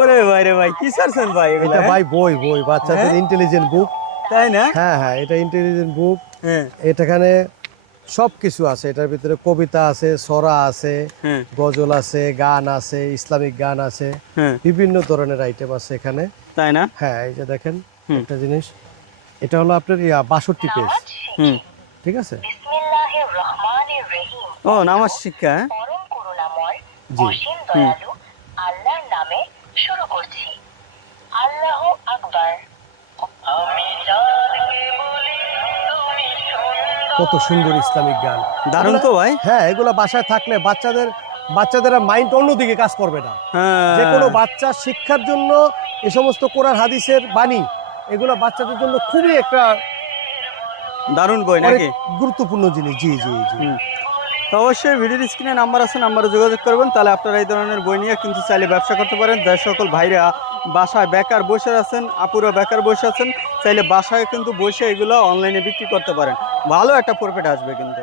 ওরে ভাই রে ভাই, কি ছাড়ছেন ভাই এগুলা? এটা ভাই বই বই বাচ্চাদের ইন্টেলিজেন্ট বুক। তাই না? হ্যাঁ হ্যাঁ, এটা ইন্টেলিজেন্ট বুক। হ্যাঁ এটাখানে সব কিছু আছে, এটার ভিতরে কবিতা আছে, ছড়া আছে, হ্যাঁ গজল আছে, গান আছে, ইসলামিক গান আছে, হ্যাঁ। বিভিন্ন ধরনের আইটেম আছে এখানে। তাই না? হ্যাঁ, এই যে দেখেন হুম। একটা জিনিস, এটা হলো আপনার 62 পেজ। হুম। ঠিক আছে। বিসমিল্লাহির রহমানির রহিম। ও নামাজ শিক্ষা, হ্যাঁ? পরম করুণাময়, জি। অসীম দয়ালু আল্লাহর নামে শুরু করছি। আল্লাহু আকবার। আমি জানকে বলি তুমি সুন্দর। কত সুন্দর ইসলামিক গান, দারুণ তো ভাই। হ্যাঁ, এগুলো বাসায় থাকলে বাচ্চাদের মাইন্ড অন্যদিকে কাজ করবে না। হ্যাঁ, যে কোনো বাচ্চার শিক্ষার জন্য এই সমস্ত কোরআন হাদিসের বাণী, এগুলো বাচ্চাদের জন্য খুবই একটা দারুণ বই অনেক নাকি? গুরুত্বপূর্ণ জিনিস। জি জি জি। হুম। তো অবশ্যই ভিডিওর স্ক্রিনে নাম্বার আছে, নাম্বারে যোগাযোগ করবেন, তাহলে আপনারা এই ধরনের বই নিয়ে কিন্তু চাইলে ব্যবসা করতে পারেন। যে সকল ভাইরা বাসায় বেকার বসে আছেন, আপুরা বেকার বসে আছেন, চাইলে বাসায় কিন্তু বসে এগুলো অনলাইনে বিক্রি করতে পারেন, ভালো একটা প্রফিট আসবে কিন্তু।